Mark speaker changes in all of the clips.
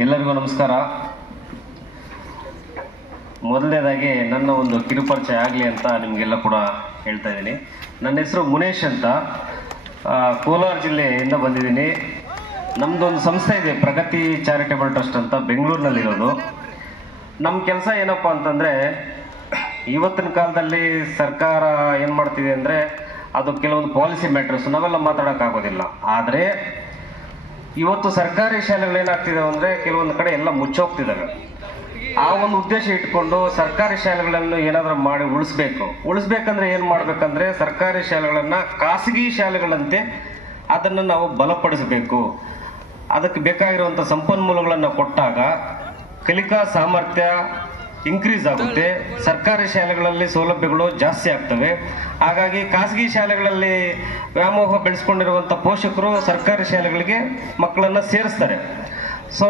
Speaker 1: ಎಲ್ಲರಿಗೂ ನಮಸ್ಕಾರ. ಮೊದಲನೇದಾಗಿ ನನ್ನ ಒಂದು ಕಿರುಪರಿಚಯ ಆಗಲಿ ಅಂತ ನಿಮಗೆಲ್ಲ ಕೂಡ ಹೇಳ್ತಾ ಇದ್ದೀನಿ. ನನ್ನ ಹೆಸರು ಮುನೇಶ್ ಅಂತ. ಕೋಲಾರ ಜಿಲ್ಲೆಯಿಂದ ಬಂದಿದ್ದೀನಿ. ನಮ್ಮದೊಂದು ಸಂಸ್ಥೆ ಇದೆ, ಪ್ರಗತಿ ಚಾರಿಟೇಬಲ್ ಟ್ರಸ್ಟ್ ಅಂತ ಬೆಂಗಳೂರಿನಲ್ಲಿರೋದು. ನಮ್ಮ ಕೆಲಸ ಏನಪ್ಪ ಅಂತಂದರೆ, ಇವತ್ತಿನ ಕಾಲದಲ್ಲಿ ಸರ್ಕಾರ ಏನು ಮಾಡ್ತಿದೆ ಅಂದರೆ, ಅದು ಕೆಲವೊಂದು ಪಾಲಿಸಿ ಮ್ಯಾಟ್ರಸ್ ನಾವೆಲ್ಲ ಮಾತಾಡೋಕ್ಕಾಗೋದಿಲ್ಲ ಆದರೆ ಇವತ್ತು ಸರ್ಕಾರಿ ಶಾಲೆಗಳು ಏನಾಗ್ತಿದಾವೆ ಅಂದರೆ ಕೆಲವೊಂದು ಕಡೆ ಎಲ್ಲ ಮುಚ್ಚೋಗ್ತಿದ್ದಾವೆ ಆ ಒಂದು ಉದ್ದೇಶ ಇಟ್ಕೊಂಡು ಸರ್ಕಾರಿ ಶಾಲೆಗಳನ್ನು ಏನಾದರೂ ಮಾಡಿ ಉಳಿಸ್ಬೇಕು. ಉಳಿಸ್ಬೇಕಂದ್ರೆ ಏನು ಮಾಡಬೇಕಂದ್ರೆ ಸರ್ಕಾರಿ ಶಾಲೆಗಳನ್ನು ಖಾಸಗಿ ಶಾಲೆಗಳಂತೆ ಅದನ್ನು ನಾವು ಬಲಪಡಿಸಬೇಕು. ಅದಕ್ಕೆ ಬೇಕಾಗಿರುವಂಥ ಸಂಪನ್ಮೂಲಗಳನ್ನು ಕೊಟ್ಟಾಗ ಕಲಿಕಾ ಸಾಮರ್ಥ್ಯ ಇನ್ಕ್ರೀಸ್ ಆಗುತ್ತೆ. ಸರ್ಕಾರಿ ಶಾಲೆಗಳಲ್ಲಿ ಸೌಲಭ್ಯಗಳು ಜಾಸ್ತಿ ಆಗ್ತವೆ. ಹಾಗಾಗಿ ಖಾಸಗಿ ಶಾಲೆಗಳಲ್ಲಿ ವ್ಯಾಮೋಹ ಬೆಳೆಸ್ಕೊಂಡಿರುವಂಥ ಪೋಷಕರು ಸರ್ಕಾರಿ ಶಾಲೆಗಳಿಗೆ ಮಕ್ಕಳನ್ನು ಸೇರಿಸ್ತಾರೆ. ಸೊ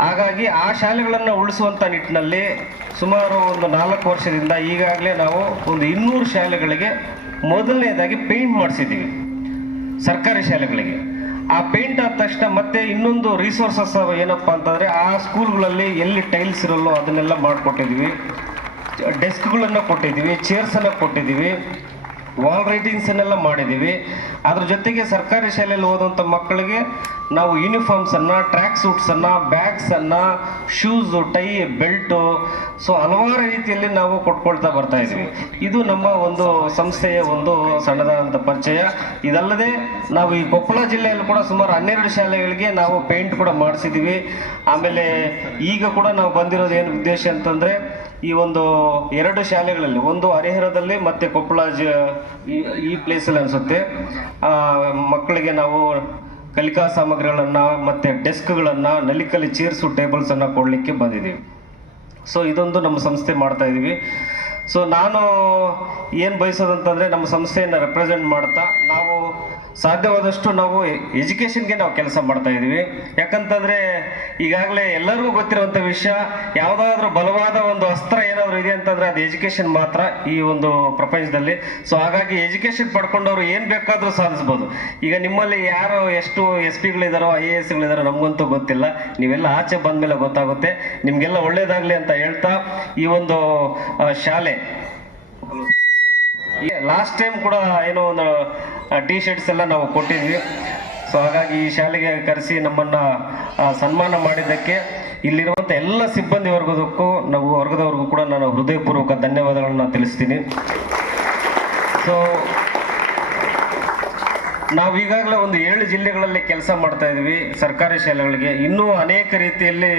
Speaker 1: ಹಾಗಾಗಿ ಆ ಶಾಲೆಗಳನ್ನು ಉಳಿಸುವಂಥ ನಿಟ್ಟಿನಲ್ಲಿ ಸುಮಾರು ಒಂದು ನಾಲ್ಕು ವರ್ಷದಿಂದ ಈಗಾಗಲೇ ನಾವು ಒಂದು ಇನ್ನೂರು ಶಾಲೆಗಳಿಗೆ ಮೊದಲನೇದಾಗಿ ಪೇಂಟ್ ಮಾಡಿಸಿದ್ದೀವಿ. ಸರ್ಕಾರಿ ಶಾಲೆಗಳಿಗೆ. ಆ ಪೇಂಟ್ ಆದ ತಕ್ಷಣ ಮತ್ತೆ ಇನ್ನೊಂದು ರಿಸೋರ್ಸಸ್ ಏನಪ್ಪ ಅಂತಂದರೆ ಆ ಸ್ಕೂಲ್ಗಳಲ್ಲಿ ಎಲ್ಲಿ ಟೈಲ್ಸ್ ಇರಲ್ಲೋ ಅದನ್ನೆಲ್ಲ ಮಾಡಿಕೊಟ್ಟಿದ್ದೀವಿ. ಡೆಸ್ಕ್ಗಳನ್ನು ಕೊಟ್ಟಿದ್ದೀವಿ ಚೇರ್ಸನ್ನು ಕೊಟ್ಟಿದ್ದೀವಿ. ವಾಲ್ ರೈಟಿಂಗ್ಸನ್ನೆಲ್ಲ ಮಾಡಿದ್ದೀವಿ. ಅದ್ರ ಜೊತೆಗೆ ಸರ್ಕಾರಿ ಶಾಲೆಯಲ್ಲಿ ಓದುವಂಥ ಮಕ್ಕಳಿಗೆ ನಾವು ಯೂನಿಫಾರ್ಮ್ಸನ್ನು ಟ್ರ್ಯಾಕ್ ಸೂಟ್ಸನ್ನು ಬ್ಯಾಗ್ಸನ್ನು ಶೂಸು ಟೈ ಬೆಲ್ಟು ಸೊ ಹಲವಾರು ರೀತಿಯಲ್ಲಿ ನಾವು ಕೊಟ್ಕೊಳ್ತಾ ಬರ್ತಾ ಇದೀವಿ ಇದು ನಮ್ಮ ಒಂದು ಸಂಸ್ಥೆಯ ಒಂದು ಸಣ್ಣದಾದಂಥ ಪರಿಚಯ. ಇದಲ್ಲದೆ ನಾವು ಈ ಕೊಪ್ಪಳ ಜಿಲ್ಲೆಯಲ್ಲಿ ಕೂಡ ಸುಮಾರು ಹನ್ನೆರಡು ಶಾಲೆಗಳಿಗೆ ನಾವು ಪೇಂಟ್ ಕೂಡ ಮಾಡಿಸಿದ್ದೀವಿ. ಆಮೇಲೆ ಈಗ ಕೂಡ ನಾವು ಬಂದಿರೋದು ಏನು ಉದ್ದೇಶ ಅಂತಂದರೆ ಈ ಒಂದು ಎರಡು ಶಾಲೆಗಳಲ್ಲಿ, ಒಂದು ಹರಿಹರದಲ್ಲಿ ಮತ್ತು ಕೊಪ್ಪಳ ಈ- ಈ ಪ್ಲೇಸಲ್ಲಿ ಅನಿಸುತ್ತೆ. ಮಕ್ಕಳಿಗೆ ನಾವು ಕಲಿಕಾ ಸಾಮಗ್ರಿಗಳನ್ನು ಮತ್ತು ಡೆಸ್ಕ್ಗಳನ್ನು ನಲಿಕಲಿ ಚೇರ್ಸು ಟೇಬಲ್ಸನ್ನು ಕೊಡಲಿಕ್ಕೆ ಬಂದಿದ್ದೀವಿ. ಸೊ ಇದೊಂದು ನಮ್ಮ ಸಂಸ್ಥೆ ಮಾಡ್ತಾ ಇದ್ದೀವಿ ಸೊ ನಾನು ಏನು ಬಯಸೋದಂತಂದರೆ ನಮ್ಮ ಸಂಸ್ಥೆಯನ್ನು ರೆಪ್ರೆಸೆಂಟ್ ಮಾಡ್ತಾ, ನಾವು ಸಾಧ್ಯವಾದಷ್ಟು ನಾವು ಎಜುಕೇಷನ್ಗೆ ನಾವು ಕೆಲಸ ಮಾಡ್ತಾ ಇದ್ದೀವಿ. ಯಾಕಂತಂದರೆ ಈಗಾಗಲೇ ಎಲ್ಲರಿಗೂ ಗೊತ್ತಿರುವಂಥ ವಿಷಯ, ಯಾವುದಾದ್ರೂ ಬಲವಾದ ಒಂದು ಅಸ್ತ್ರ ಏನಾದರೂ ಇದೆ ಅಂತಂದರೆ ಅದು ಎಜುಕೇಷನ್ ಮಾತ್ರ ಈ ಒಂದು ಪ್ರಪಂಚದಲ್ಲಿ. ಸೊ ಹಾಗಾಗಿ ಎಜುಕೇಷನ್ ಪಡ್ಕೊಂಡವರು ಏನು ಬೇಕಾದರೂ ಸಾಧಿಸ್ಬೋದು. ಈಗ ನಿಮ್ಮಲ್ಲಿ ಯಾರು ಎಷ್ಟು ಎಸ್ ಪಿಗಳಿದಾರೋ, ಐ ಎ ಎಸ್ಗಳಿದಾರೋ ನಮಗಂತೂ ಗೊತ್ತಿಲ್ಲ. ನೀವೆಲ್ಲ ಆಚೆ ಬಂದಮೇಲೆ ಗೊತ್ತಾಗುತ್ತೆ. ನಿಮಗೆಲ್ಲ ಒಳ್ಳೇದಾಗಲಿ ಅಂತ ಹೇಳ್ತಾ ಈ ಒಂದು ಶಾಲೆ ಲಾಸ್ಟ್ ಟೈಮ್ ಕೂಡ ಏನೋ ಒಂದು ಟಿ ಶರ್ಟ್ಸ್ ಎಲ್ಲ ನಾವು ಕೊಟ್ಟಿದ್ವಿ. ಸೊ ಹಾಗಾಗಿ ಈ ಶಾಲೆಗೆ ಕರೆಸಿ ನಮ್ಮನ್ನು ಸನ್ಮಾನ ಮಾಡಿದ್ದಕ್ಕೆ ಇಲ್ಲಿರುವಂಥ ಎಲ್ಲ ಸಿಬ್ಬಂದಿ ವರ್ಗದಕ್ಕೂ, ನಾವು ವರ್ಗದವರೆಗೂ ಕೂಡ ನಾನು ಹೃದಯಪೂರ್ವಕ ಧನ್ಯವಾದಗಳನ್ನ ತಿಳಿಸ್ತೀನಿ. ಸೊ ನಾವು ಈಗಾಗಲೇ ಒಂದು ಏಳು ಜಿಲ್ಲೆಗಳಲ್ಲಿ ಕೆಲಸ ಮಾಡ್ತಾ ಇದ್ವಿ ಸರ್ಕಾರಿ ಶಾಲೆಗಳಿಗೆ. ಇನ್ನೂ ಅನೇಕ ರೀತಿಯಲ್ಲಿ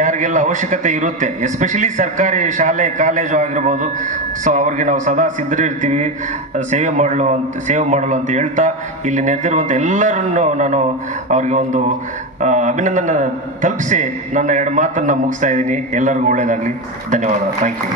Speaker 1: ಯಾರಿಗೆಲ್ಲ ಅವಶ್ಯಕತೆ ಇರುತ್ತೆ. ಎಸ್ಪೆಷಲಿ ಸರ್ಕಾರಿ ಶಾಲೆ, ಕಾಲೇಜು ಆಗಿರ್ಬೋದು. ಸೊ ಅವ್ರಿಗೆ ನಾವು ಸದಾ ಸಿದ್ಧರಿರ್ತೀವಿ. ಸೇವೆ ಮಾಡಲು ಅಂತ ಸೇವೆ ಮಾಡಲು ಅಂತ ಹೇಳ್ತಾ ಇಲ್ಲಿ ನೆರೆದಿರುವಂಥ ಎಲ್ಲರನ್ನು ನಾನು ಅವ್ರಿಗೆ ಒಂದು ಅಭಿನಂದನೆ ತಲುಪಿಸಿ ನನ್ನ ಎರಡು ಮಾತನ್ನು ಮುಗಿಸ್ತಾ ಇದ್ದೀನಿ. ಎಲ್ಲರಿಗೂ ಒಳ್ಳೆಯದಾಗಲಿ ಧನ್ಯವಾದ. Thank you